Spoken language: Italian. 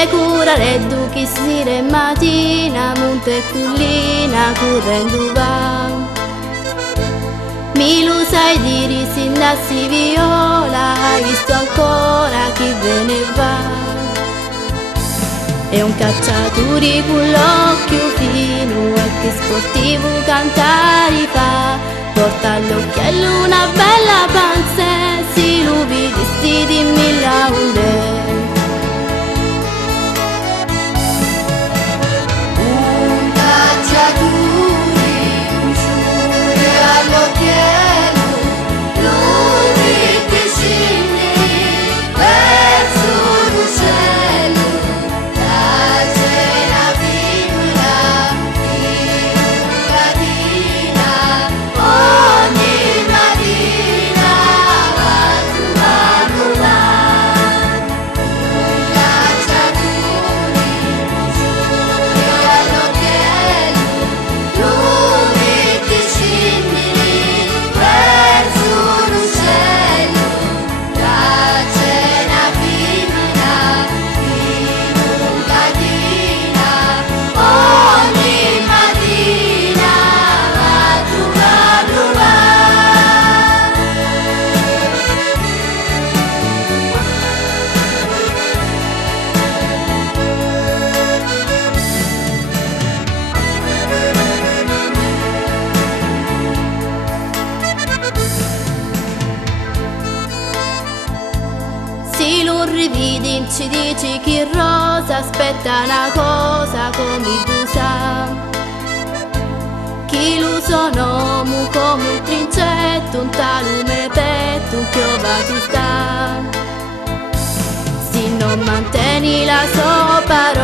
e curareddu chi sire mattina, monte e collina correndo va. Mi lo sai dire se nassi viola, hai visto ancora chi ve ne va? È un cacciatore con l'occhio fino e che sportivo cantare fa. Porta all'occhiello una bella panza, si lo vesti di mille onde. Un cacciatore, un sciure all'occhiello, lui che scende verso l'uccello. Se lo rivedi ci dici che rosa aspetta una cosa come tu sai. Chi lo sono mu come un trincetto, un talume petto, un chiovato sta. Se non mantieni la sua parola